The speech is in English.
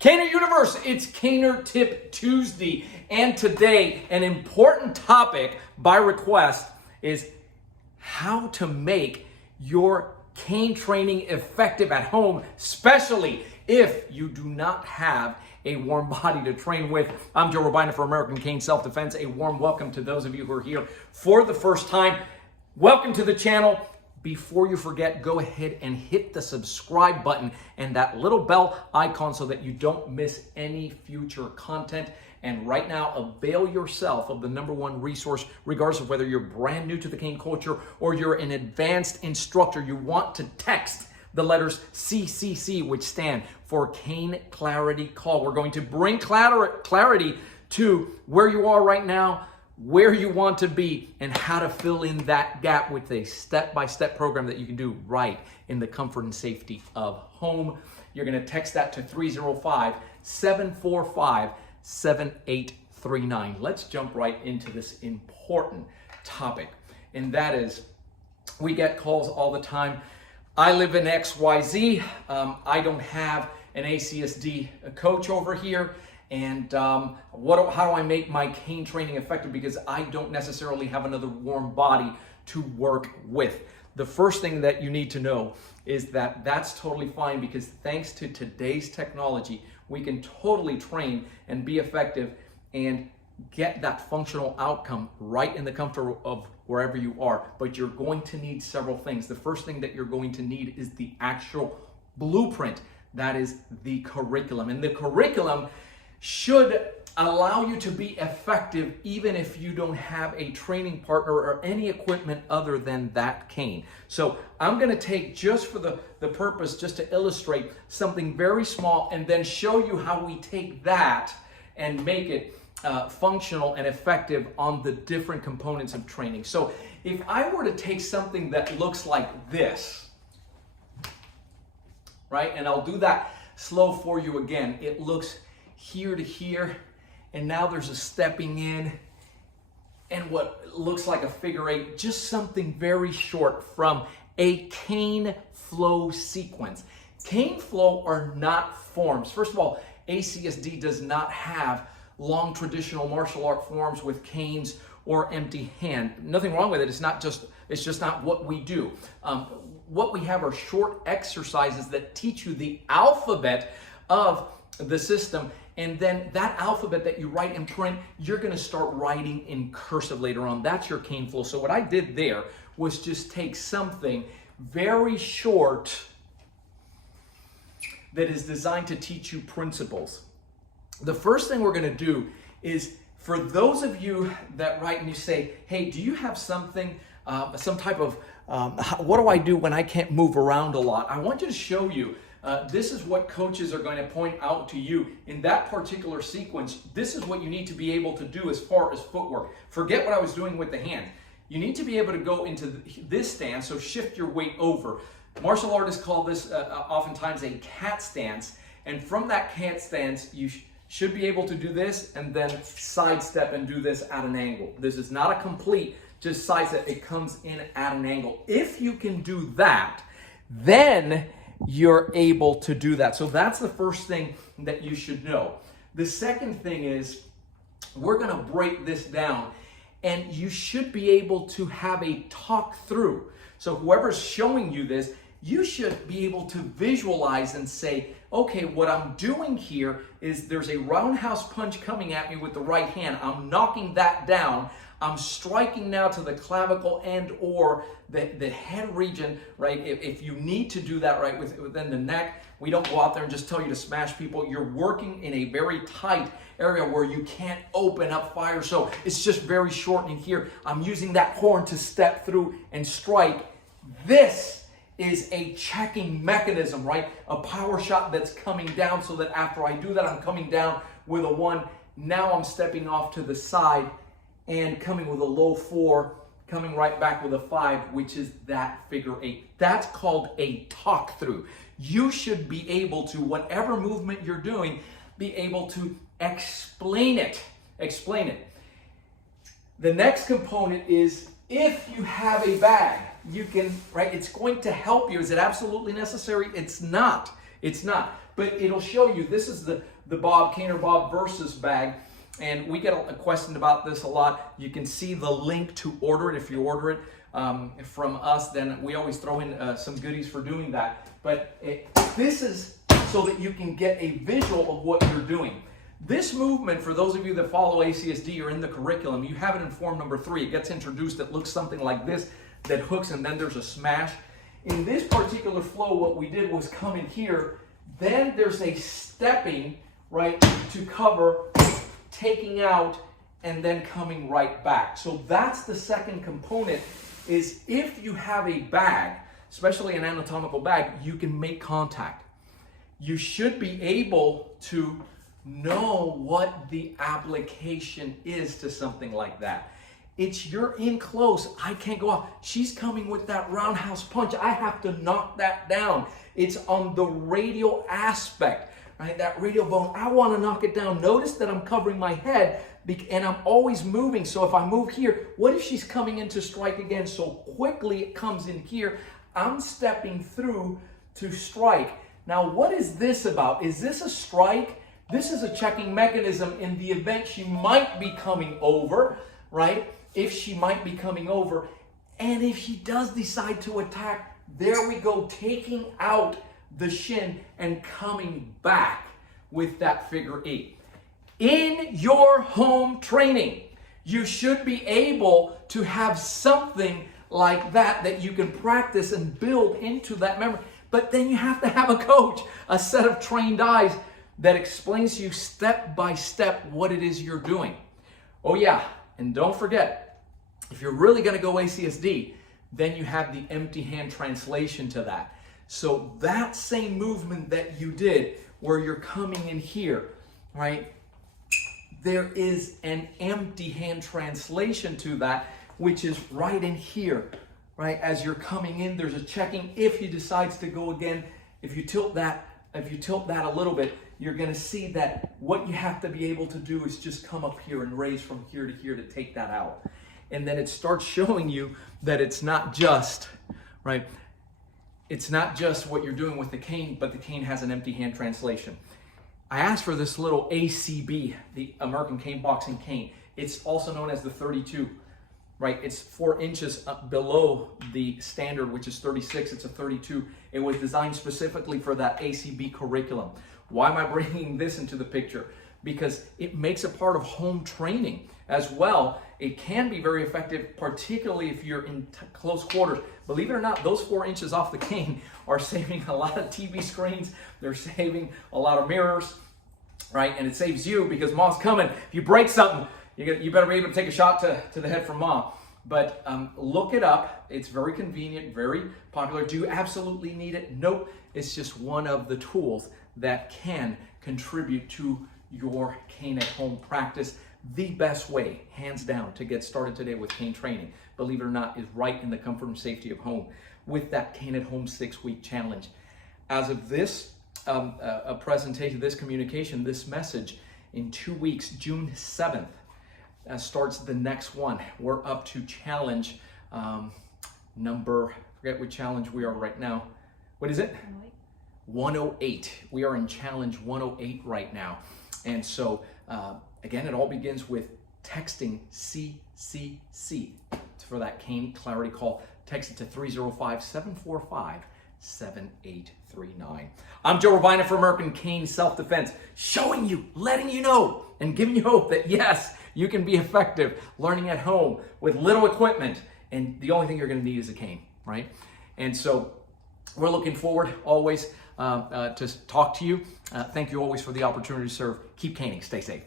Caner Universe, it's Caner Tip Tuesday, and today an important topic by request is how to make your cane training effective at home, especially if you do not have a warm body to train with. I'm Joe Robaina for American Cane Self-Defense. A warm welcome to those of you who are here for the first time. Welcome to the channel. Before you forget, go ahead and hit the subscribe button and that little bell icon so that you don't miss any future content. And right now, avail yourself of the #1 resource, regardless of whether you're brand new to the cane culture or you're an advanced instructor. You want to text the letters CCC, which stand for Cane Clarity Call. We're going to bring clarity to where you are right now, where you want to be, and how to fill in that gap with a step-by-step program that you can do right in the comfort and safety of home. You're going to text that to 305-745-7839. Let's jump right into this important topic, and that is, we get calls all the time. I live in XYZ. I don't have an ACSD coach over here. And how do I make my cane training effective because I don't necessarily have another warm body to work with? The first thing that you need to know is that that's totally fine, because thanks to today's technology, we can totally train and be effective and get that functional outcome right in the comfort of wherever you are. But you're going to need several things. The first thing that you're going to need is the actual blueprint. That is the curriculum. And the curriculum should allow you to be effective even if you don't have a training partner or any equipment other than that cane. So I'm going to take, just for the purpose, just to illustrate something very small, and then show you how we take that and make it functional and effective on the different components of training. So if I were to take something that looks like this, right, and I'll do that slow for you again. It looks here to here, and now there's a stepping in and what looks like a figure eight, just something very short from a cane flow sequence. Cane flow are not forms. First of all, ACSD does not have long traditional martial art forms with canes or empty hand. Nothing wrong with it. It's just not what we do. What we have are short exercises that teach you the alphabet of the system, and then that alphabet that you write in print, you're going to start writing in cursive later on. That's your cane flow. So what I did there was just take something very short that is designed to teach you principles. The first thing we're going to do is, for those of you that write and you say, hey, do you have something, some type of, what do I do when I can't move around a lot? I want you to show you. This is what coaches are going to point out to you in that particular sequence. This is what you need to be able to do as far as footwork. Forget what I was doing with the hand. You need to be able to go into this stance, so shift your weight over. Martial artists call this oftentimes a cat stance, and from that cat stance, you should be able to do this and then sidestep and do this at an angle. This is not a complete, just sidestep. It comes in at an angle. If you can do that, then you're able to do that. So that's the first thing that you should know. The second thing is, we're going to break this down, and you should be able to have a talk through. So whoever's showing you this, you should be able to visualize and say, okay, what I'm doing here is there's a roundhouse punch coming at me with the right hand. I'm knocking that down. I'm striking now to the clavicle and or the head region, right? If you need to do that right within the neck, we don't go out there and just tell you to smash people. You're working in a very tight area where you can't open up fire. So it's just very short in here. I'm using that horn to step through and strike. This is a checking mechanism, right? A power shot that's coming down, so that after I do that, I'm coming down with a 1. Now I'm stepping off to the side and coming with a low 4, coming right back with a 5, which is that figure 8. That's called a talk through. You should be able to, whatever movement you're doing, be able to explain it. Explain it. The next component is, if you have a bag, you can, right, it's going to help you. Is it absolutely necessary? It's not. It's not. But it'll show you, this is the Bob, Caner Bob Versus bag. And we get a question about this a lot. You can see the link to order it. If you order it from us, then we always throw in some goodies for doing that. But this is so that you can get a visual of what you're doing. This movement, for those of you that follow ACSD or in the curriculum, you have it in form number 3. It gets introduced. It looks something like this, that hooks, and then there's a smash. In this particular flow, what we did was come in here. Then there's a stepping, right, to cover, taking out, and then coming right back. So that's the second component, is if you have a bag, especially an anatomical bag, you can make contact. You should be able to know what the application is to something like that. You're in close, I can't go off. She's coming with that roundhouse punch. I have to knock that down. It's on the radial aspect, right? That radial bone, I want to knock it down. Notice that I'm covering my head and I'm always moving. So if I move here, what if she's coming in to strike again? So quickly it comes in here. I'm stepping through to strike. Now, what is this about? Is this a strike? This is a checking mechanism in the event she might be coming over, right? If she might be coming over, and if she does decide to attack, there we go, taking out the shin and coming back with that figure 8. In your home training, you should be able to have something like that you can practice and build into that memory. But then you have to have a coach, a set of trained eyes that explains to you step by step what it is you're doing. Oh yeah, and don't forget, if you're really going to go ACSD, then you have the empty hand translation to that. So that same movement that you did where you're coming in here, right? There is an empty hand translation to that, which is right in here, right? As you're coming in, there's a checking. If he decides to go again, if you tilt that a little bit, you're going to see that what you have to be able to do is just come up here and raise from here to here to take that out. And then it starts showing you that it's not just, right? It's not just what you're doing with the cane, but the cane has an empty hand translation. I asked for this little ACB, the American Cane Boxing cane. It's also known as the 32, right? It's 4 inches up below the standard, which is 36. It's a 32. It was designed specifically for that ACB curriculum. Why am I bringing this into the picture? Because it makes a part of home training as well. It can be very effective, particularly if you're in close quarters. Believe it or not, those 4 inches off the cane are saving a lot of TV screens. They're saving a lot of mirrors, right? And it saves you because mom's coming. If you break something, you better be able to take a shot to the head from mom. But look it up. It's very convenient, very popular. Do you absolutely need it? Nope. It's just one of the tools that can contribute to your cane at home practice. The best way, hands down, to get started today with cane training, believe it or not, is right in the comfort and safety of home with that Cane at Home 6-week challenge. As of this presentation, this communication, this message, in 2 weeks, June 7th, starts the next one. We're up to challenge forget what challenge we are right now. What is it? 108. We are in challenge 108 right now. And so, again, it all begins with texting CCC for that cane clarity call. Text it to 305-745-7839. I'm Joe Robaina for American Cane Self-Defense, showing you, letting you know, and giving you hope that yes, you can be effective learning at home with little equipment, and the only thing you're going to need is a cane, right? And so we're looking forward always to talk to you. Thank you always for the opportunity to serve. Keep caning. Stay safe.